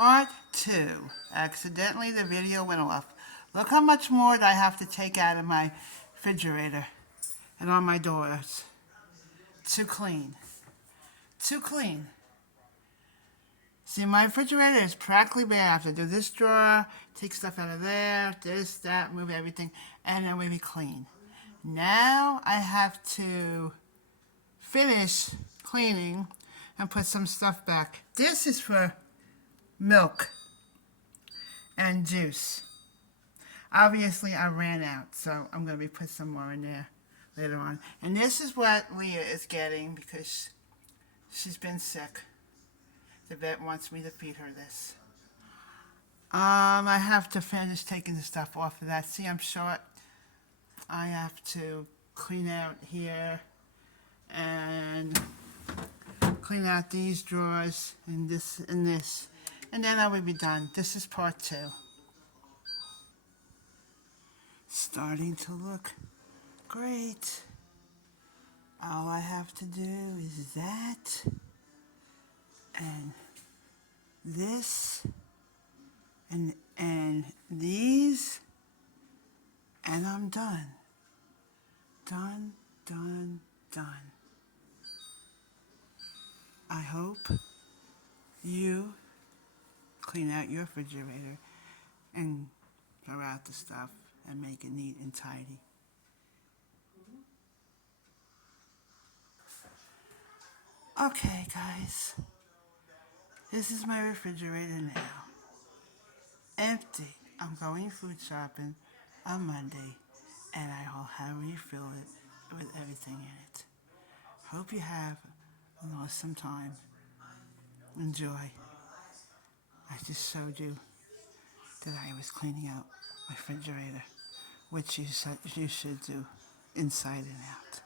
Part 2. Accidentally the video went off. Look how much more I have to take out of my refrigerator and on my doors. Too clean. Too clean. See, my refrigerator is practically bare. I have to do this drawer, take stuff out of there, this, that, move everything, and then we'll be clean. Now I have to finish cleaning and put some stuff back. This is for milk and juice. Obviously, I ran out, so I'm going to be putting some more in there later on. And this is what Leah is getting because she's been sick. The vet wants me to feed her this. I have to finish taking the stuff off of that. See, I'm short. I have to clean out here and clean out these drawers and this and this. And then I will be done. This is part 2. Starting to look great. All I have to do is that and this and these, and I'm done. Done, done, done. I hope you clean out your refrigerator and throw out the stuff and make it neat and tidy. Okay, guys. This is my refrigerator now. Empty. I'm going food shopping on Monday, and I will have refill it with everything in it. Hope you have an awesome time. Enjoy. I just showed you that I was cleaning out my refrigerator, which you should do inside and out.